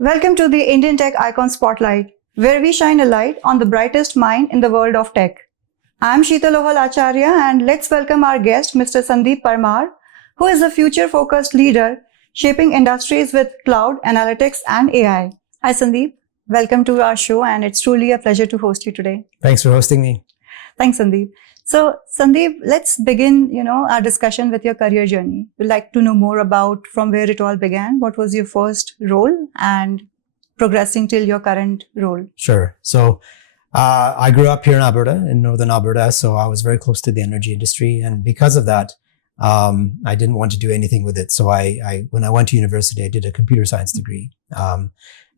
Welcome to the Indian Tech Icon Spotlight, where we shine a light on the brightest mind in the world of tech. I'm Sheetal Acharya, and let's welcome our guest, Mr. Sandeep Parmar, who is a future-focused leader shaping industries with cloud, analytics, and AI. Hi, Sandeep. Welcome to our show, and it's truly a pleasure to host you today. Thanks for hosting me. Thanks, Sandeep. So, Sandeep, let's begin, our discussion with your career journey. We'd like to know more about from where it all began. What was your first role and progressing till your current role? Sure. So, I grew up here in Alberta, in northern Alberta, so I was very close to the energy industry. And because of that, I didn't want to do anything with it. So when I went to university, I did a computer science degree. And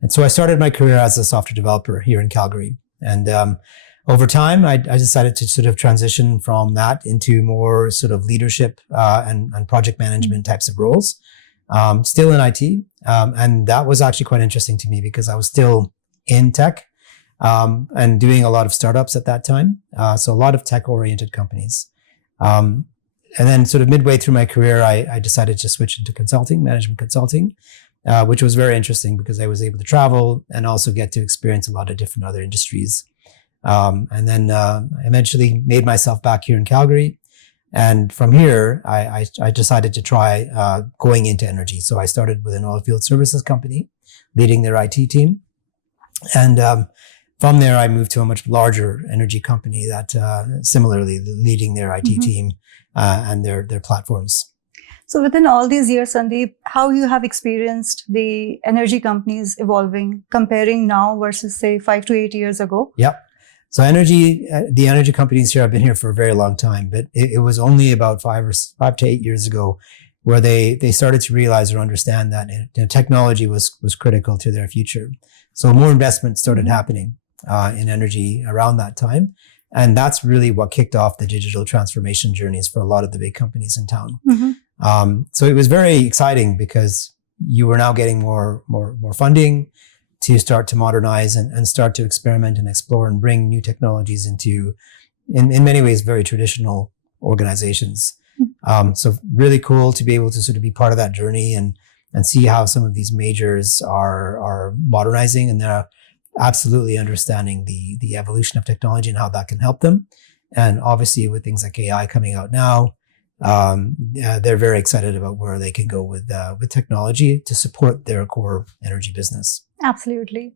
so I started my career as a software developer here in Calgary. And over time, I decided to sort of transition from that into more sort of leadership and project management types of roles, still in IT. And that was actually quite interesting to me because I was still in tech and doing a lot of startups at that time. So a lot of tech-oriented companies. And then sort of midway through my career, I decided to switch into consulting, management consulting, which was very interesting because I was able to travel and also get to experience a lot of different other industries. And then eventually made myself back here in Calgary. And from here, I decided to try going into energy. So I started with an oilfield services company, leading their IT team. And from there, I moved to a much larger energy company that similarly leading their IT team and their platforms. So within all these years, Sandeep, how you have experienced the energy companies evolving, comparing now versus say 5 to 8 years ago? Yeah. So the energy companies here have been here for a very long time, but it was only about 5 to 8 years ago where they started to realize or understand that technology was critical to their future. So more investment started happening in energy around that time. And that's really what kicked off the digital transformation journeys for a lot of the big companies in town. So it was very exciting because you were now getting more funding to start to modernize and start to experiment and explore and bring new technologies into, in many ways, very traditional organizations. So really cool to be able to sort of be part of that journey and see how some of these majors are modernizing and they're absolutely understanding the evolution of technology and how that can help them. And obviously with things like AI coming out now, they're very excited about where they can go with technology to support their core energy business. Absolutely.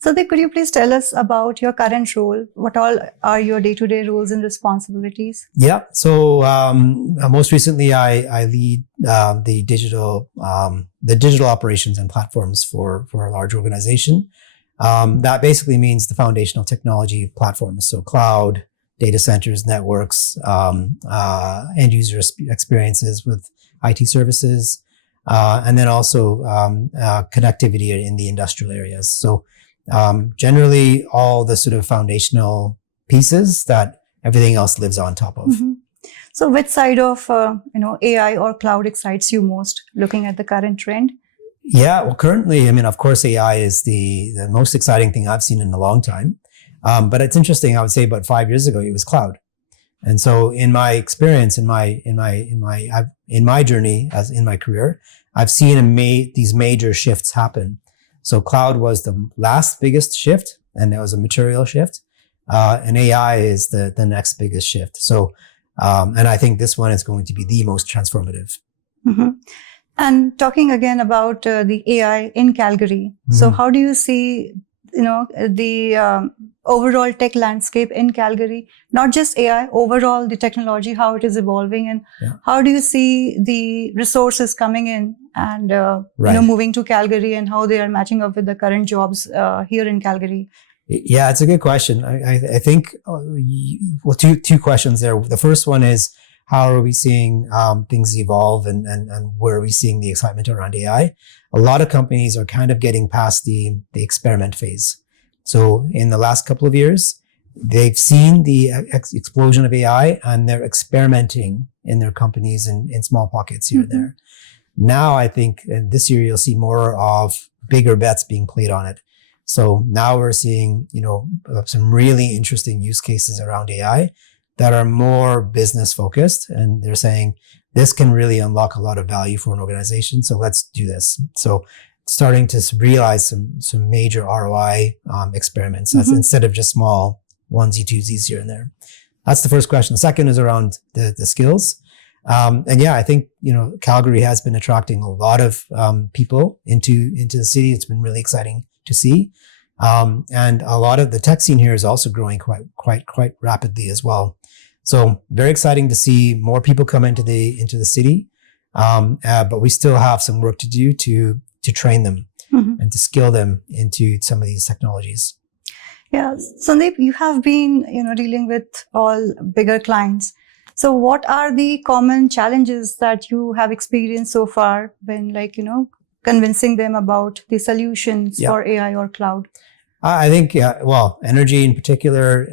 So, could you please tell us about your current role? What all are your day-to-day roles and responsibilities? Yeah. So most recently, I lead the digital operations and platforms for a large organization. That basically means the foundational technology platforms, so cloud, data centers, networks, end user experiences with IT services, and then also connectivity in the industrial areas. So generally all the sort of foundational pieces that everything else lives on top of. So which side of AI or cloud excites you most, looking at the current trend? Yeah, well, currently, of course, AI is the most exciting thing I've seen in a long time. But it's interesting. I would say about 5 years ago, it was cloud. And so in my experience, in my journey as in my career, I've seen these major shifts happen. So cloud was the last biggest shift, and it was a material shift. And AI is the next biggest shift. So, and I think this one is going to be the most transformative. And talking again about the AI in Calgary. So how do you see, the overall tech landscape in Calgary, not just AI, overall the technology, how it is evolving, and how do you see the resources coming in and moving to Calgary, and how they are matching up with the current jobs here in Calgary? Yeah, it's a good question. I think two questions there. The first one is, how are we seeing things evolve and where are we seeing the excitement around AI? A lot of companies are kind of getting past the experiment phase. So in the last couple of years, they've seen the explosion of AI and they're experimenting in their companies in small pockets here and there. Now, I think this year you'll see more of bigger bets being played on it. So now we're seeing, some really interesting use cases around AI that are more business focused. And they're saying this can really unlock a lot of value for an organization. So let's do this. So starting to realize some major ROI experiments. That's instead of just small onesie twosies here and there. That's the first question. The second is around the skills. And yeah, I think, Calgary has been attracting a lot of people into the city. It's been really exciting to see. And a lot of the tech scene here is also growing quite rapidly as well. So very exciting to see more people come into the city. But we still have some work to do to train them and to skill them into some of these technologies. Yeah, Sandeep, you have been, dealing with all bigger clients. So what are the common challenges that you have experienced so far when, convincing them about the solutions for AI or cloud? I think, energy in particular,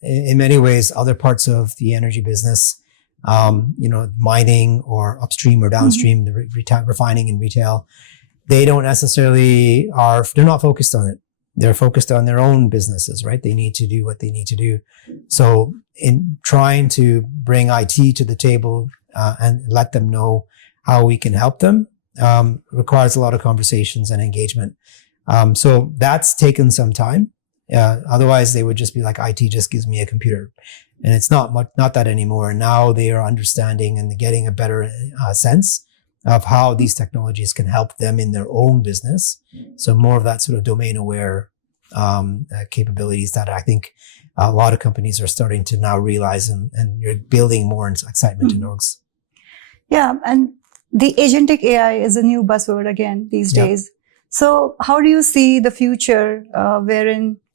in many ways, other parts of the energy business, mining or upstream or downstream, the refining and retail, they don't necessarily they're not focused on it. They're focused on their own businesses, right? They need to do what they need to do. So in trying to bring IT to the table and let them know how we can help them requires a lot of conversations and engagement. So that's taken some time. Otherwise, they would just be like, IT just gives me a computer. And it's not that anymore. Now they are understanding and getting a better sense of how these technologies can help them in their own business. So more of that sort of domain aware capabilities that I think a lot of companies are starting to now realize, and you're building more excitement in orgs. Yeah, and the agentic AI is a new buzzword again these days. So how do you see the future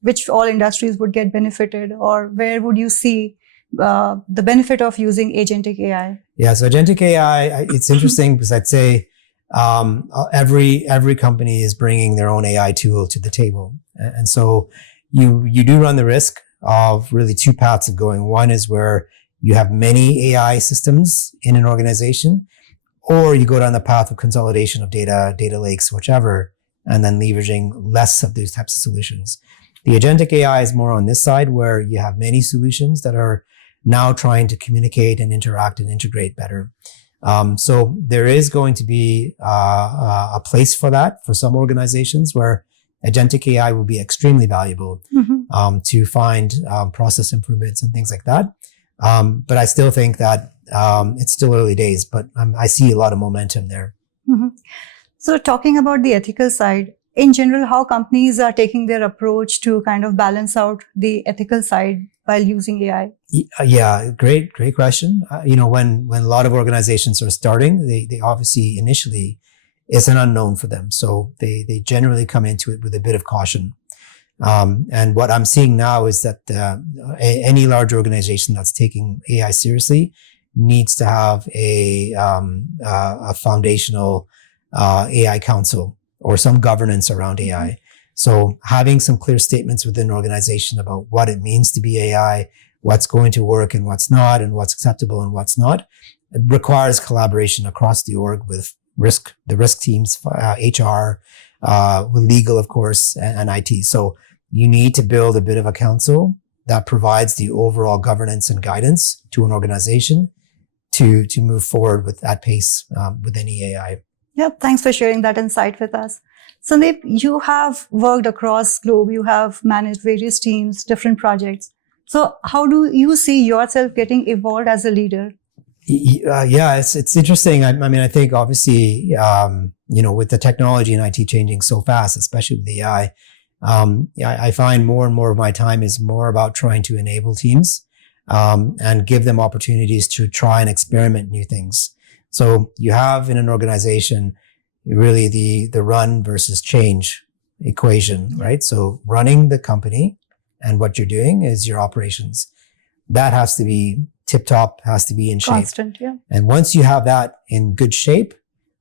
which all industries would get benefited, or where would you see the benefit of using agentic AI? Yeah, so agentic AI, it's interesting because I'd say every company is bringing their own AI tool to the table. And so you do run the risk of really two paths of going. One is where you have many AI systems in an organization, or you go down the path of consolidation of data lakes, whichever, and then leveraging less of those types of solutions. The agentic AI is more on this side, where you have many solutions that are now trying to communicate and interact and integrate better. So there is going to be a place for that for some organizations where agentic AI will be extremely valuable to find process improvements and things like that. But I still think that it's still early days, but I see a lot of momentum there. So talking about the ethical side, in general, how companies are taking their approach to kind of balance out the ethical side while using AI? Yeah, great question. When a lot of organizations are starting, they obviously initially it's an unknown for them. So they generally come into it with a bit of caution. And what I'm seeing now is that any large organization that's taking AI seriously needs to have a foundational AI council or some governance around AI. So having some clear statements within an organization about what it means to be AI, what's going to work and what's not, and what's acceptable and what's not, it requires collaboration across the org with the risk teams, HR, with legal, of course, and IT. So you need to build a bit of a council that provides the overall governance and guidance to an organization to move forward with that pace with any AI. Yeah, thanks for sharing that insight with us. Sandeep, you have worked across globe. You have managed various teams, different projects. So how do you see yourself getting evolved as a leader? Yeah, it's interesting. I think obviously, with the technology and IT changing so fast, especially with AI, I find more and more of my time is more about trying to enable teams and give them opportunities to try and experiment new things. So you have in an organization really the run versus change equation, right? So running the company and what you're doing is your operations. That has to be tip-top, has to be in shape. Constant, yeah. And once you have that in good shape,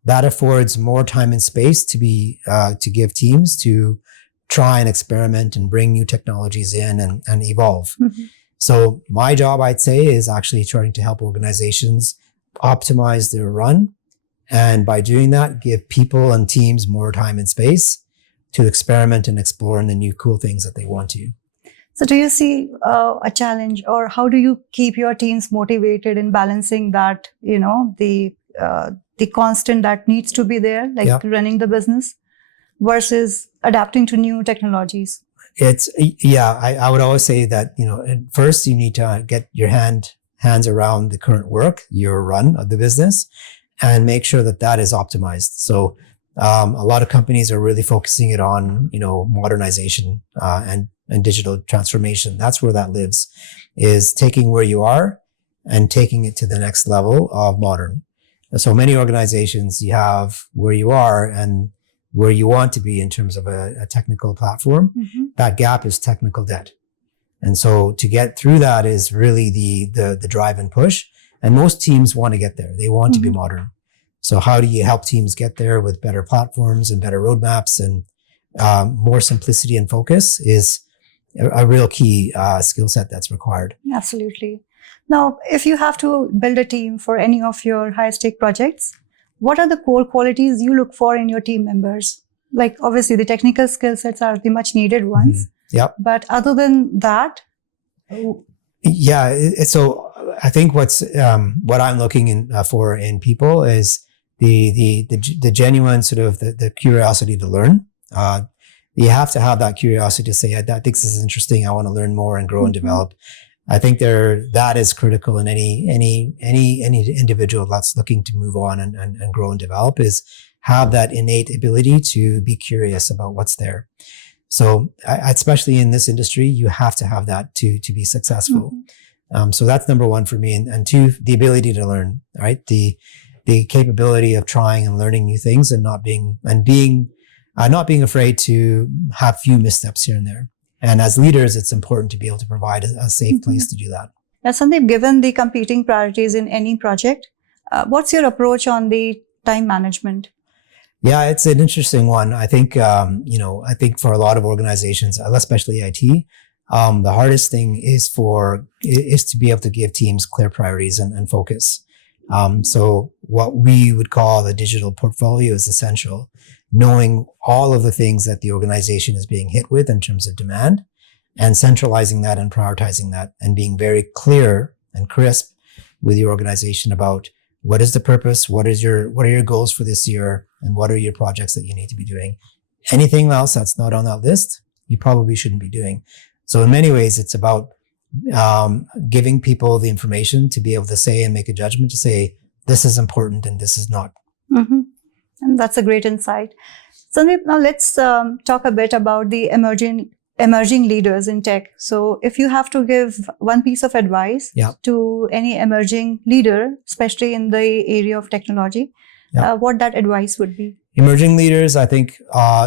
that affords more time and space to give teams to try and experiment and bring new technologies in and evolve. So my job, I'd say, is actually trying to help organizations optimize their run. And by doing that, give people and teams more time and space to experiment and explore the new cool things that they want to. So do you see a challenge, or how do you keep your teams motivated in balancing that, the constant that needs to be there, like running the business? versus adapting to new technologies? I would always say that, at first you need to get your hands around the current work, your run of the business, and make sure that that is optimized. So, a lot of companies are really focusing it on, modernization, and digital transformation. That's where that lives, is taking where you are and taking it to the next level of modern. So many organizations, you have where you are and where you want to be in terms of a technical platform. Mm-hmm. That gap is technical debt. And so to get through that is really the drive and push. And most teams want to get there. They want to be modern. So how do you help teams get there with better platforms and better roadmaps and more simplicity and focus is a real key skill set that's required. Absolutely. Now, if you have to build a team for any of your high-stake projects, what are the core qualities you look for in your team members? Like, obviously, the technical skill sets are the much needed ones. Mm-hmm. Yep. But other than that? Yeah. So I think what I'm looking for in people is the genuine sort of the curiosity to learn. You have to have that curiosity to say, I think this is interesting. I want to learn more and grow and develop. I think that is critical in any individual that's looking to move on and grow and develop, is have that innate ability to be curious about what's there. So especially in this industry, you have to have that to be successful. So that's number one for me. And two, the ability to learn, right? The capability of trying and learning new things and not being afraid to have few missteps here and there. And as leaders, it's important to be able to provide a safe place to do that. Now, Sandeep, given the competing priorities in any project, what's your approach on the time management? Yeah, it's an interesting one. I think, I think for a lot of organizations, especially IT, the hardest thing is to be able to give teams clear priorities and focus. So what we would call the digital portfolio is essential. Knowing all of the things that the organization is being hit with in terms of demand, and centralizing that and prioritizing that, and being very clear and crisp with your organization about what is the purpose, what are your goals for this year, and what are your projects that you need to be doing. Anything else that's not on that list, you probably shouldn't be doing. So in many ways, it's about giving people the information to be able to say and make a judgment to say, this is important and this is not. Mm-hmm. And that's a great insight. Sandeep, now let's talk a bit about the emerging leaders in tech. So if you have to give one piece of advice to any emerging leader, especially in the area of technology, what that advice would be? Emerging leaders, I think,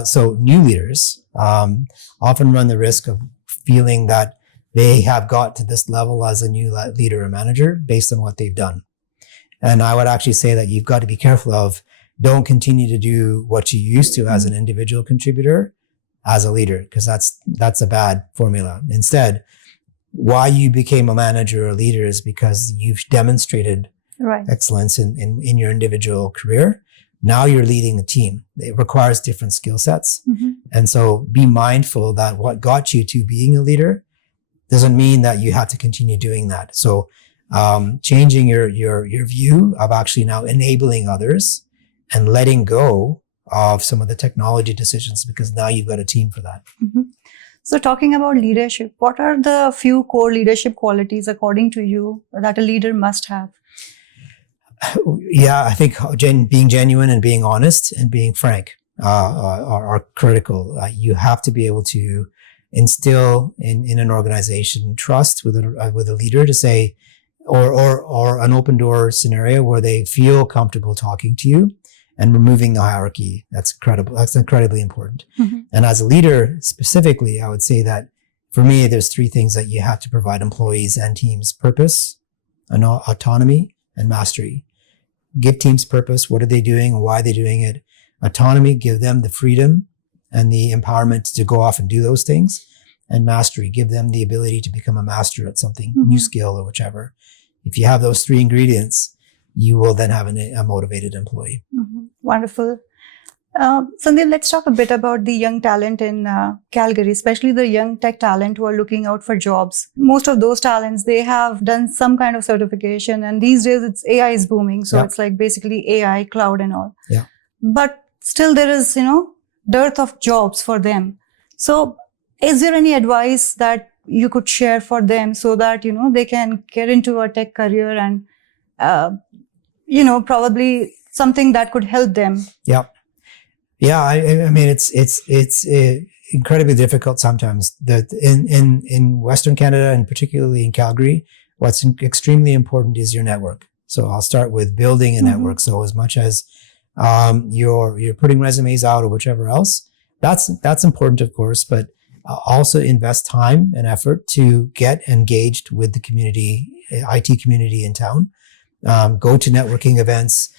so new leaders often run the risk of feeling that they have got to this level as a new leader or manager based on what they've done. And I would actually say that you've got to be careful of, don't continue to do what you used to as an individual contributor as a leader, because that's a bad formula. Instead, why you became a manager or leader is because you've demonstrated excellence in your individual career. Now you're leading a team. It requires different skill sets. And so be mindful that what got you to being a leader doesn't mean that you have to continue doing that. So changing your view of actually now enabling others and letting go of some of the technology decisions, because now you've got a team for that. So talking about leadership, what are the few core leadership qualities, according to you, that a leader must have? Yeah, I think being genuine and being honest and being frank are critical. You have to be able to instill in an organization trust with a leader to say, or an open door scenario where they feel comfortable talking to you and removing the hierarchy. That's incredible. That's incredibly important. And as a leader specifically, I would say that for me, there's three things that you have to provide employees and teams: purpose, autonomy, and mastery. Give teams purpose. What are they doing and why are they doing it? Autonomy, give them the freedom and the empowerment to go off and do those things. And mastery, give them the ability to become a master at something, new skill or whichever. If you have those three ingredients, you will then have a motivated employee. Wonderful. Sandeep, let's talk a bit about the young talent in Calgary, especially the young tech talent who are looking out for jobs. Most of those talents, they have done some kind of certification, and these days AI is booming. So it's like basically AI, cloud and all. But still there is, dearth of jobs for them. So is there any advice that you could share for them so that, they can get into a tech career and, probably something that could help them? Yeah. Yeah. I mean, it's incredibly difficult sometimes. That in Western Canada and particularly in Calgary, what's extremely important is your network. So I'll start with building a network. So as much as you're putting resumes out or whichever else, that's important, of course, but also invest time and effort to get engaged with the community, IT community in town. Go to networking events,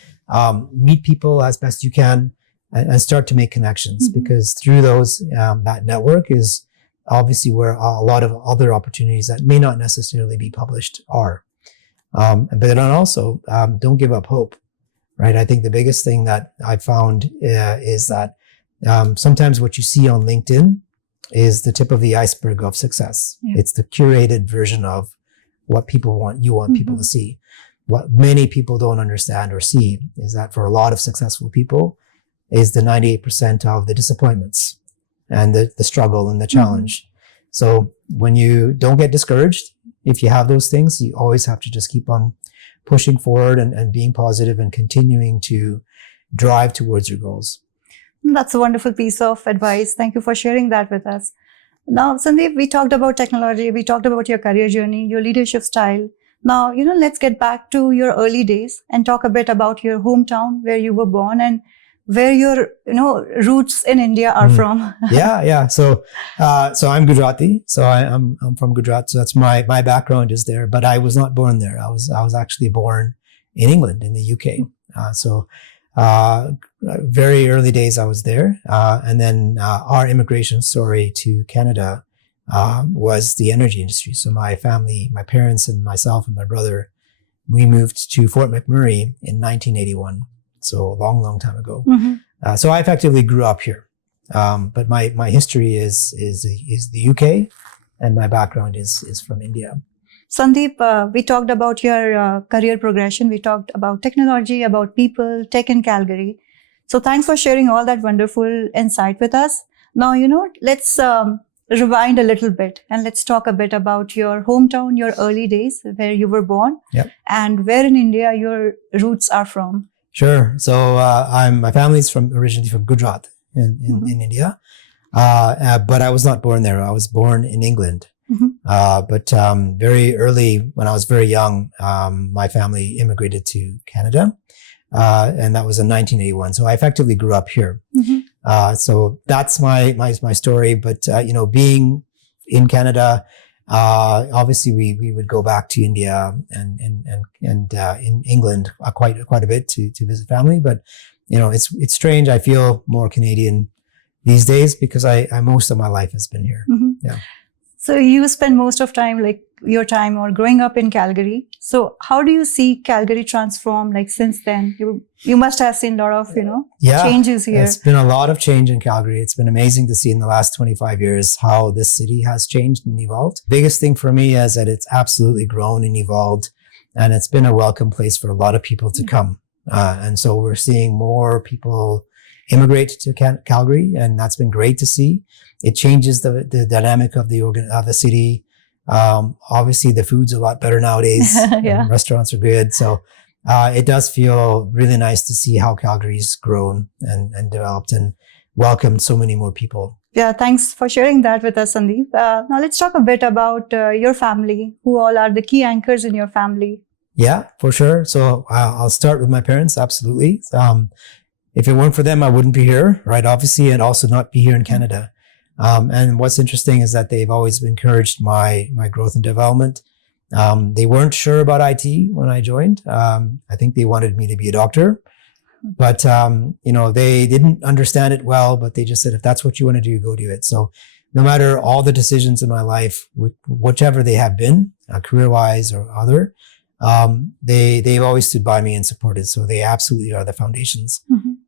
meet people as best you can, and start to make connections, because through those, that network is obviously where a lot of other opportunities that may not necessarily be published are. But then also, don't give up hope, right? I think the biggest thing that I found is that sometimes what you see on LinkedIn is the tip of the iceberg of success. Yeah. It's the curated version of what people want people to see. What many people don't understand or see is that for a lot of successful people is the 98% of the disappointments and the struggle and the challenge. So when you don't get discouraged, if you have those things, you always have to just keep on pushing forward and being positive and continuing to drive towards your goals. That's a wonderful piece of advice. Thank you for sharing that with us. Now, Sandeep, we talked about technology. We talked about your career journey, your leadership style. Now, let's get back to your early days and talk a bit about your hometown, where you were born and where your, roots in India are from. Yeah. So I'm Gujarati. So I'm from Gujarat. So that's my background is there, but I was not born there. I was actually born in England, in the UK. Very early days I was there. And then, our immigration story to Canada, was the energy industry. So my family, my parents and myself and my brother, we moved to Fort McMurray in 1981. So a long, long time ago. So I effectively grew up here. But my history is the UK, and my background is from India. Sandeep, we talked about your career progression. We talked about technology, about people, tech in Calgary. So thanks for sharing all that wonderful insight with us. Now, let's rewind a little bit and let's talk a bit about your hometown, your early days, where you were born, and where in India your roots are from. Sure. So my family's originally from Gujarat in India, but I was not born there. I was born in England. But very early, when I was very young, my family immigrated to Canada, and that was in 1981. So I effectively grew up here. So that's my story. But being in Canada, obviously we would go back to India and in England quite a bit to visit family. But it's strange. I feel more Canadian these days because I most of my life has been here. Yeah. So you spend most of your time or growing up in Calgary. So how do you see Calgary transform since then? You must have seen a lot of, changes here. It's been a lot of change in Calgary. It's been amazing to see in the last 25 years how this city has changed and evolved. Biggest thing for me is that it's absolutely grown and evolved, and it's been a welcome place for a lot of people to come. And so we're seeing more people immigrate to Calgary, and that's been great to see. It changes the dynamic of the city. Obviously the food's a lot better nowadays. Restaurants are good. So, it does feel really nice to see how Calgary's grown and developed and welcomed so many more people. Yeah. Thanks for sharing that with us, Sandeep. Now let's talk a bit about your family. Who all are the key anchors in your family? Yeah, for sure. So I'll start with my parents. Absolutely. If it weren't for them, I wouldn't be here, right? Obviously, and also not be here in Canada. And what's interesting is that they've always encouraged my growth and development. They weren't sure about IT when I joined. I think they wanted me to be a doctor, but, they didn't understand it well, but they just said, if that's what you want to do, go do it. So no matter all the decisions in my life, whichever they have been, career-wise or other, they've always stood by me and supported. So they absolutely are the foundations.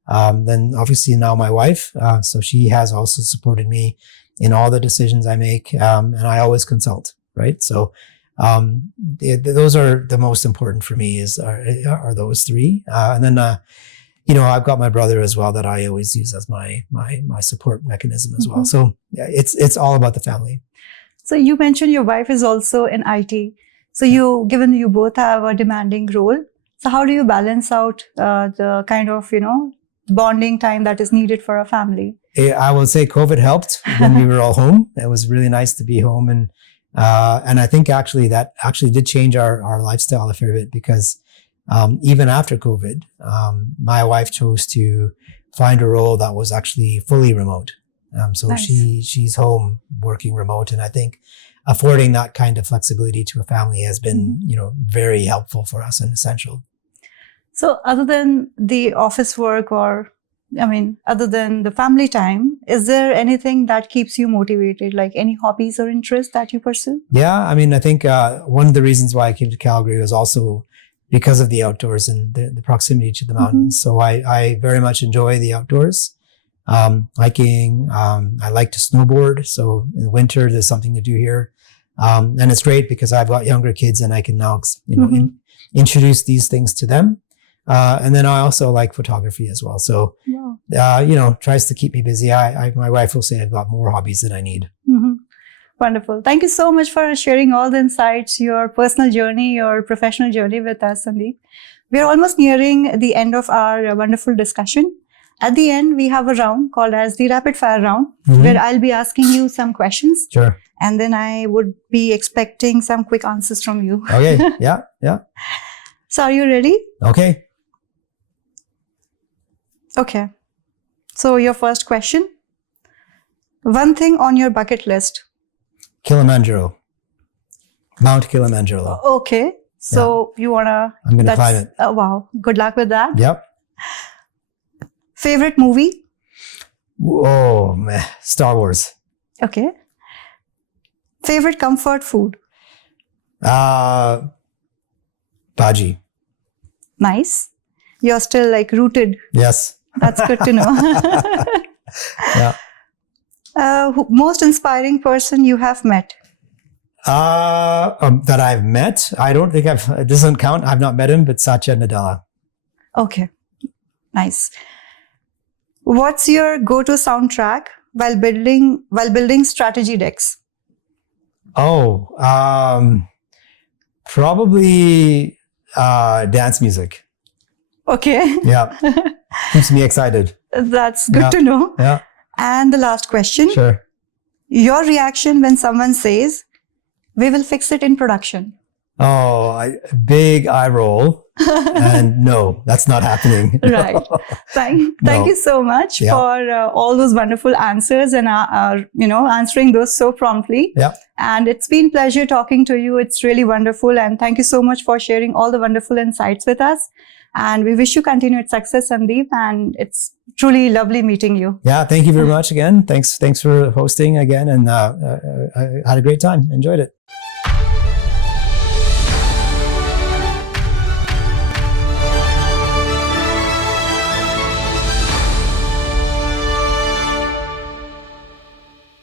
Then obviously now my wife, so she has also supported me in all the decisions I make. And I always consult, right? So, those are the most important for me are those three. And then, I've got my brother as well that I always use as my support mechanism as well. So yeah, it's all about the family. So you mentioned your wife is also in IT. So given you both have a demanding role, so how do you balance out the kind of, bonding time that is needed for a family? I will say COVID helped when we were all home. It was really nice to be home. And I think that did change our lifestyle a fair bit, because even after COVID, my wife chose to find a role that was actually fully remote. So Nice. she's home working remote. And I think affording that kind of flexibility to a family has been, very helpful for us and essential. So other than the office work other than the family time, is there anything that keeps you motivated, like any hobbies or interests that you pursue? Yeah, I think one of the reasons why I came to Calgary was also because of the outdoors and the proximity to the mountains. So I very much enjoy the outdoors. Hiking, I like to snowboard. So in the winter, there's something to do here. And it's great because I've got younger kids and I can now, introduce these things to them. And then I also like photography as well. So, tries to keep me busy. My wife will say I've got more hobbies than I need. Wonderful. Thank you so much for sharing all the insights, your personal journey, your professional journey with us, Sandeep. We're almost nearing the end of our wonderful discussion. At the end, we have a round called as the rapid fire round, where I'll be asking you some questions. Sure. And then I would be expecting some quick answers from you. Okay. Yeah. So are you ready? Okay. Okay. So your first question. One thing on your bucket list. Kilimanjaro. Mount Kilimanjaro. Okay. So you wanna... I'm going to climb it. Oh, wow. Good luck with that. Yep. Favorite movie? Oh, man. Star Wars. Okay. Favorite comfort food? Bhaji. Nice. You're still rooted. Yes. That's good to know. Yeah. Most inspiring person you have met? That I've met? I don't think it doesn't count. I've not met him, but Satya Nadella. Okay. Nice. What's your go-to soundtrack while building strategy decks? Oh, probably dance music. Okay. Yeah. Keeps me excited. That's good to know. Yeah. And the last question. Sure. Your reaction when someone says, "We will fix it in production"? Oh, big eye roll. And no, that's not happening. Right. Thank you so much for all those wonderful answers and answering those so promptly. Yeah. And it's been a pleasure talking to you. It's really wonderful. And thank you so much for sharing all the wonderful insights with us. And we wish you continued success, Sandeep. And it's truly lovely meeting you. Yeah. Thank you very much again. Thanks for hosting again. And I had a great time. Enjoyed it.